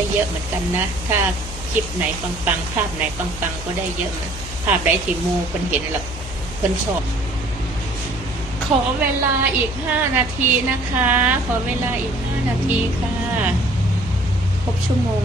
ได้เยอะเหมือนกันนะ ถ้าคลิปไหนปังๆภาพไหนปังๆก็ได้เยอะนะภาพใดที่มูเพิ่นเห็นหรอกเพิ่นชอบขอเวลาอีกห้านาทีนะคะ ขอเวลาอีกห้านาทีค่ะครบชั่วโมง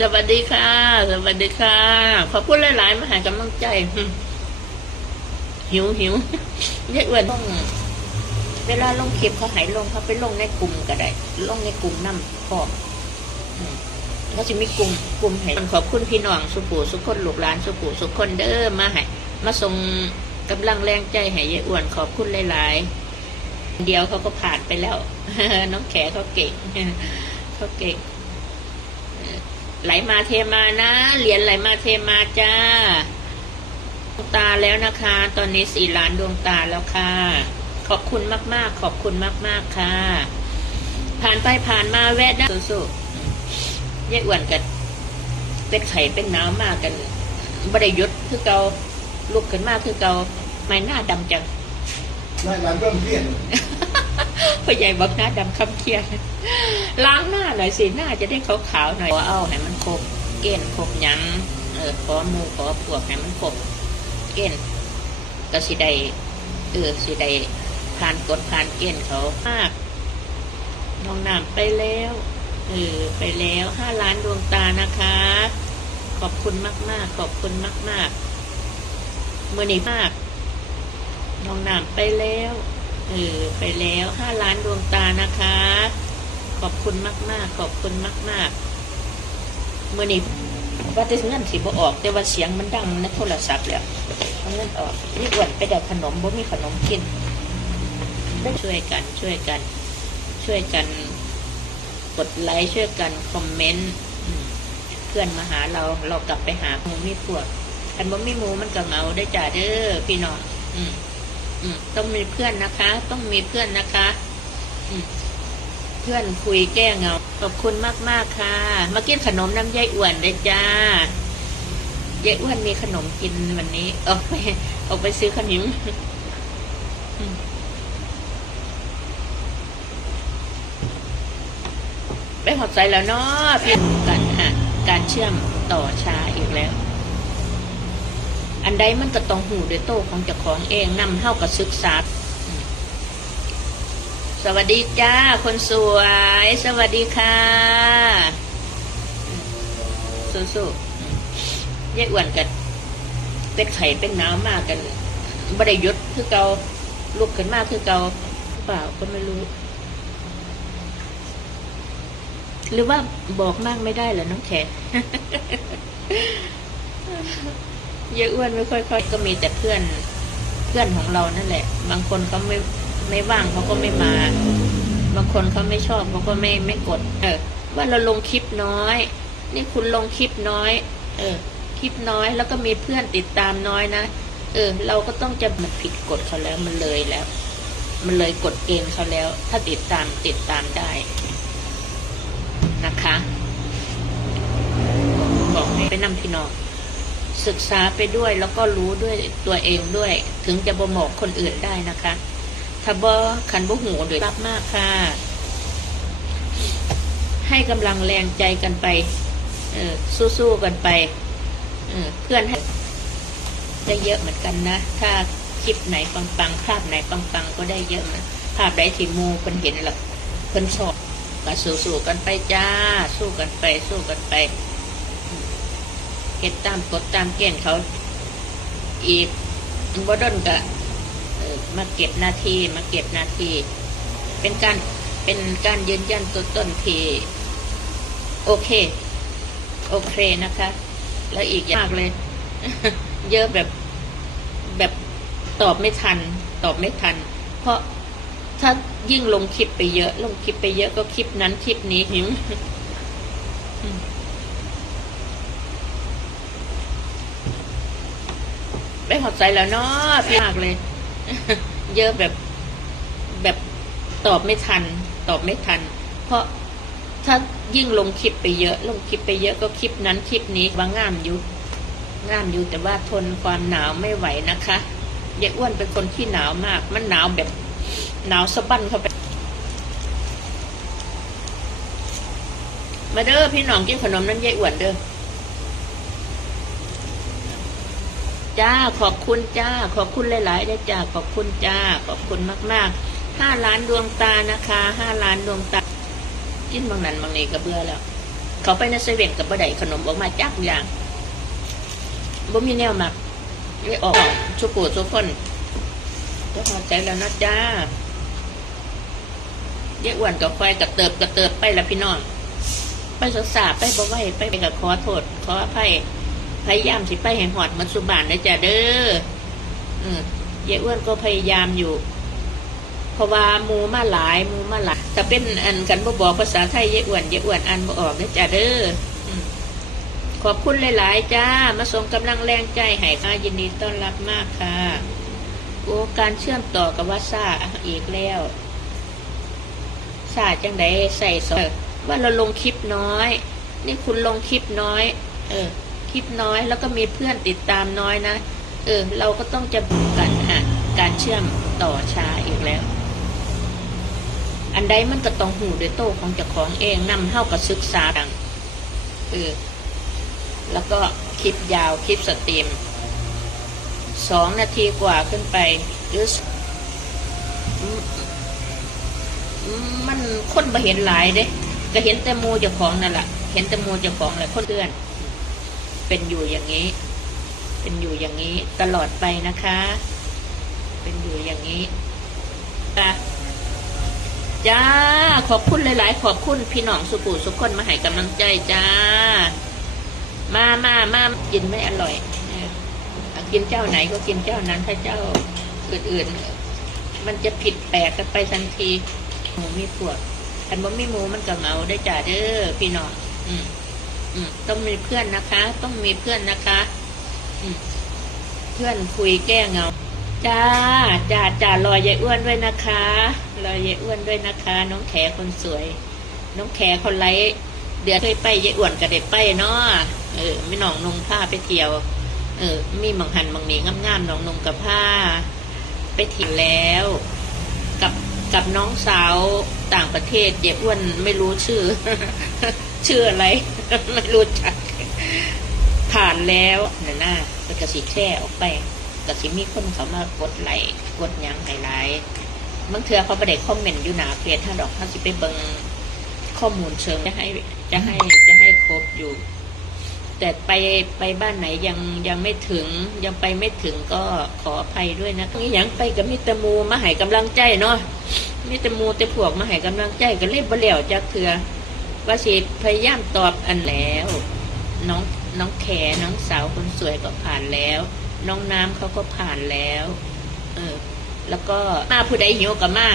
สวัสดีค่ะ สวัสดีค่ะ ขอพูดหลายๆมาหากำลังใจ หิวหิวเยอะอ้วนต้องเวลาลงคลิปเขาหายลงเขาไปลงในกลุ่มก็ได้ ลงในกลุ่มน้ำพร้อม เขาจะมีกลุ่มกลุ่มให้ขอบคุณพี่น้องสุปูสุขคนลูกหลานสุปูสุขคนเด้อมาให้มาส่งกำลังแรงใจให้ยายอ้วนขอบคุณหลายๆเดียวเขาก็ผ่านไปแล้วน้องแขเขาเก่งเขาเก่งไหลมาเทมานะเหรียญไหลมาเทมาจ้าดวงตาแล้วนะคะ ตอนนี้สี่ล้านดวงตาแล้วค่ะ ขอบคุณมากๆ ขอบคุณมากๆค่ะ ผ่านไปผ่านมาแวะได้สู้ๆยายอ้วนกันเป็นไข่เป็นหนาวมากกันบริยุทธ์คือเกาลุกขึ้นมากคือเกาไม่หน้าดำจังนายหลังเริ่มเครียดพ่อใหญ่บอกหน้าดำคำเครียดล้างหน้าหน่อยสิหน้าจะได้ขาวๆหน่อยขอเอาให้มันครบเกณฑ์ครบหยังเออขอหมูขอพวกให้มันครบเกณฑ์ก็สิได้เออสิได้ผ่านกฎผ่านเกณฑ์เขามาก น้องน้ำไปแล้วเออไปแล้วห้าล้านดวงตานะคะ ขอบคุณมาก ๆ ขอบคุณมากๆมือนี้มากน้องน้ำไปแล้วเออไปแล้วห้าล้านดวงตานะคะ ขอบคุณมาก ๆ ขอบคุณมากๆมื่อนี้ว่าแต่เงินสิบ่ออก แต่ว่าเสียงมันดังในโทรศัพท์แล้วเอาเงินออกนี่อ้วนไปเดาขนมบ่มีขนมกินได้ช่วยกันช่วยกัน ช่วยกันกดไลค์ช่วยกันคอมเมนต์เพื่อนมาหาเราเรากลับไปหาหมูมีพวกอันบ่มีหมูมันก็เหงาได้จ้าเด้อพี่น้องอืมอืมต้องมีเพื่อนนะคะ ต้องมีเพื่อนนะคะ อืมเพื่อนคุยแก้เหงาขอบคุณมากมากค่ะ มากินขนมน้ำยายอ้วนเลยจ้ายายอ้วนมีขนมกินวันนี้ออกไปออกไปซื้อขนมอืม ไปหอดใจแล้วเนาะพี่กันฮะการเชื่อมต่อชาอีกแล้ว อันใดมันก็ต้องหูด้วยโตวของเจ้าของเองนำเท่ากับศึกษาสวัสดีจ้า คนสวย สวัสดีค่ะอืมสู้ๆอืมยายอ้วนกันเป็นไข่เป็นหนาวมากกันบริยุทธ์คือเกาลุกขึ้นมากคือเกาเปล่าก็ไม่รู้ หรือว่าบอกมากไม่ได้เหรอน้องแขเยอะอ้วนไม่ค่อยๆก็มีแต่เพื่อน เพื่อนของเรานั่นแหละ บางคนเขาไม่ไม่ว่างเขาก็ไม่มา บางคนเขาไม่ชอบเขาก็ไม่ไม่กด เออ ว่าเราลงคลิปน้อย นี่คุณลงคลิปน้อย เออ คลิปน้อยแล้วก็มีเพื่อนติดตามน้อยนะเออ เราก็ต้องจะมันผิดกฎเขาแล้วมันเลยแล้ว มันเลยกฎเกณฑ์เขาแล้ว ถ้าติดตามติดตามได้ นะคะบอกให้ไปนำพี่น้องศึกษาไปด้วยแล้วก็รู้ด้วยตัวเองด้วย ถึงจะบ่บอกคนอื่นได้นะคะถ้าบ่ขันบ่หูด้วยรับมากค่ะ ให้กำลังแรงใจกันไปเออสู้ๆกันไปเออเพื่อนให้ได้เยอะเหมือนกันนะ ถ้าคลิปไหนปังๆภาพไหนปังๆก็ได้เยอะนะภาพใดที่มูคนเห็นหรอกคนชอบ ก็สู้ๆกันไปจ้า สู้กันไป สู้กันไปเก็บตามกฎตามเกณฑ์เขา อีกบดอนก็มาเก็บหนาทีมาเก็บหนาทีเป็นการเป็นการยืนยันตัวตนที่โอเค โอเคนะคะ แล้วอีกอย่างมากเลย เยอะแบบแบบตอบไม่ทัน ตอบไม่ทัน เพราะ ถ้ายิ่งลงคลิปไปเยอะ ลงคลิปไปเยอะก็คลิปนั้นคลิปนี้หิวไปหอใจแล้วเนาะพี่มากเลย เยอะแบบแบบตอบไม่ทัน ตอบไม่ทัน เพราะถ้ายิ่งลงคลิปไปเยอะ ลงคลิปไปเยอะก็คลิปนั้นคลิปนี้ว่างามอยู่งามอยู่แต่ว่าทนความหนาวไม่ไหวนะคะยายอ้วนเป็นคนที่หนาวมาก มันหนาวแบบ หนาวสะบั้นเข้าไป มาเด้อพี่น้องกินขนมนั้นยายอ้วนเด้อ จ้าขอบคุณจ้า ขอบคุณหลายๆเด้จ้าขอบคุณจ้า ขอบคุณมากๆห้าล้านดวงตานะคะห้าล้านดวงตา กินบางนั้นบางนี้ก็เบื่อแล้ว เขาไปในเซเว่นกับบ่ได้ขนมออกมาจักอย่างบ่มีแนวมักเลยออกชุกูทุกคนก็พอใจแล้วนะจ้า เยอ้วนกับไฟกับเติบกับเติบไปละพี่น้อง ไปสสาไปบ่ไหวไปไปกับขอโทษ ขออภัยพยายามสิไปแห่งหอดมันสุบานนะจ้าเด้ออืมเยอ้วนก็พยายามอยู่ เพราะว่ามูมาหลายมูมาหลายแต่เป็นอันกันบ่บอกภาษาไทยเยอ้วนเยอ้วนอันบ่ออกนะจ้าเด้อขอบคุณหลาย ๆ จ้า มาส่งกำลังแรงใจให้ค่ะยินดีต้อนรับมากค่ะ โอ้การเชื่อมต่อกับว่าซ่าอีกแล้ว ซาจังไดใส่ซอยว่าเราลงคลิปน้อย นี่คุณลงคลิปน้อย เออ คลิปน้อยแล้วก็มีเพื่อนติดตามน้อยนะ เออ เราก็ต้องจะกันฮะการเชื่อมต่อช้าอีกแล้ว อันใดมันก็ต้องหูด้วยโต้ของเจ้าของเองนำเท่ากับศึกษาดังเออ แล้วก็คลิปยาวคลิปสตรีมสองนาทีกว่าขึ้นไปหรือ มันคนมาเห็นหลายเด้ก็เห็นแต่หมูเจ้าของนั่นแหละเห็นแต่หมูเจ้าของแหละคนเตือน เป็นอยู่อย่างนี้ เป็นอยู่อย่างนี้ ตลอดไปนะคะ เป็นอยู่อย่างนี้จ้า ขอบคุณหลาย ๆ ขอบคุณพี่น้องสุกุสุกคนมาให้กำลังใจจ้า มามามากินไม่อร่อยกินเจ้าไหนก็กินเจ้านั้นถ้าเจ้าอื่นๆมันจะผิดแปลกกันไปทันที หมูมีพวกอันบ่มีหมูมันก็เหงาได้จ่าเด้อพี่น้องอืมอืมต้องมีเพื่อนนะคะ ต้องมีเพื่อนนะคะ อืมเพื่อนคุยแก้เหงาจ้าจ้าจ้ารอยยายอ้วนด้วยนะคะรอยยายอ้วนด้วยนะคะ น้องแขคนสวย น้องแขคนไร้เดือนเคยไปยายอ้วนกับเด็กไปเนาะเออไม่หนองนงผ้าไปเที่ยว เออ มีบางหันบางนีงามๆน้องนงกับผ้า ไปเที่ยวแล้ว กับ กับน้องสาวต่างประเทศเจ๊อ้วนไม่รู้ชื่อ ชื่ออะไร ไม่รู้จัก ผ่านแล้วนะหน้าก็กระสีแช่ออกไปกระสีมีคนเขามากดไหลกดยังไฮไลท์บางเทือเขาประเด็กคอมเมนต์อยู่หนาเพจถ้าดอกถ้าสิไปเบิงข้อมูลเชิงจะให้จะให้จะให้ครบอยู่ แต่ไปไปบ้านไหนยังยังไม่ถึงยังไปไม่ถึงก็ขออภัยด้วยนะนี่ยังไปกับมิตรมูมาให้กำลังใจเนาะมิตรมูแต่พวกมาให้กำลังใจก็เล่บเหลวจากเถือว่าสิพยายามตอบอันแล้วน้องน้องแขน้องสาวคนสวยก็ผ่านแล้ว น้องน้ำเขาก็ผ่านแล้ว เออ แล้วก็มาผู้ใดหิวกับมา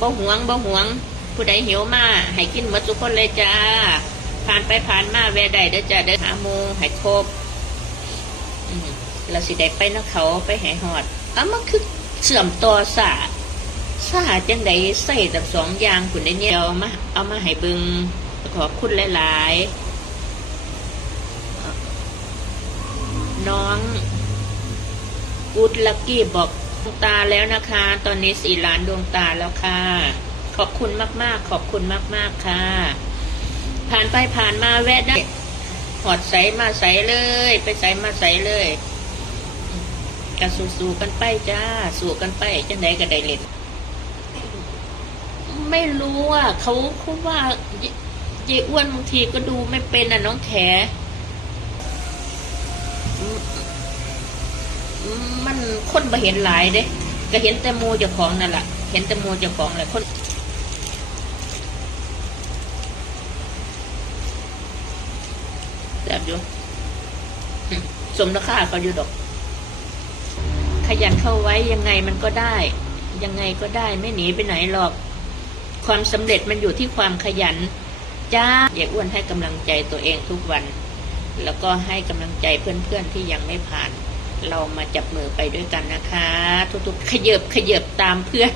บ่หวงบ่หวง ผู้ใดหิวมาให้กินมดทุกคนเลยจ้า ผ่านไปผ่านมาแวะได้เด้อจ้าเด้อหาโมงให้ครบเราสิได้ไปนักเขาไปให้หอดอะมันคือเสื่อมต่อสาสาจังไดใส่ตับสองอย่างคุณได้เนี่ยเอามาเอามาให้เบิงขอบคุณหลายๆ น้องกูดลักกี้บอกดวงตาแล้วนะคะ ตอนนี้สี่ล้านดวงตาแล้วค่ะ ขอบคุณมากๆ ขอบคุณมากๆค่ะ ผ่านไปผ่านมาแวะได้หอดใสมาใสเลย ไปใสมาใสเลยอืมกะสู้กันไปจ้า สู้กันไปจังใดก็ได้เล่นไม่รู้อะเขาเขาว่าเยเยอ้วนบางทีก็ดูไม่เป็นอะน้องแขมันคนมาเห็นหลายเด้ก็เห็นแต่หมูเจ้าของนั่นแหละเห็นแต่หมูเจ้าของแหละคน บบอยู่สมราคาเขาอยู่ดอก ขยันเข้าไว้ยังไงมันก็ได้ ยังไงก็ได้ไม่หนีไปไหนหรอก ความสำเร็จมันอยู่ที่ความขยัน จ้าอย่าอ้วนให้กำลังใจตัวเองทุกวัน แล้วก็ให้กำลังใจเพื่อนๆที่ยังไม่ผ่าน เรามาจับมือไปด้วยกันนะคะ ทุกๆ ขยับขยับตามเพื่อน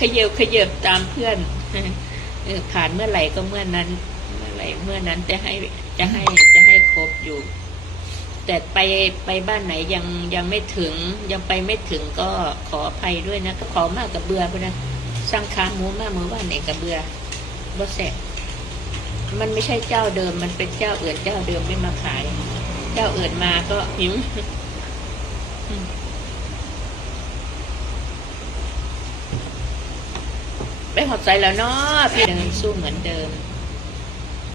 ขยับขยับตามเพื่อนผ่านเมื่อไหร่ก็เมื่อนั้น ไรเมื่อนั้นจะให้จะให้จะให้ครบอยู่ แต่ไปไปบ้านไหนยังยังไม่ถึง ยังไปไม่ถึงก็ขออภัยด้วยนะขอมากกับเบื่อไปนะสร้างขาหมูมากเมื่อว่านไหนกับเบื่อบ่แสบมันไม่ใช่เจ้าเดิม มันเป็นเจ้าอื่นเจ้าเดิมไม่มาขาย เจ้าอื่นมาก็หิวอืมไม่หอบใจแล้วเนาะพี่เดินสู้เหมือนเดิม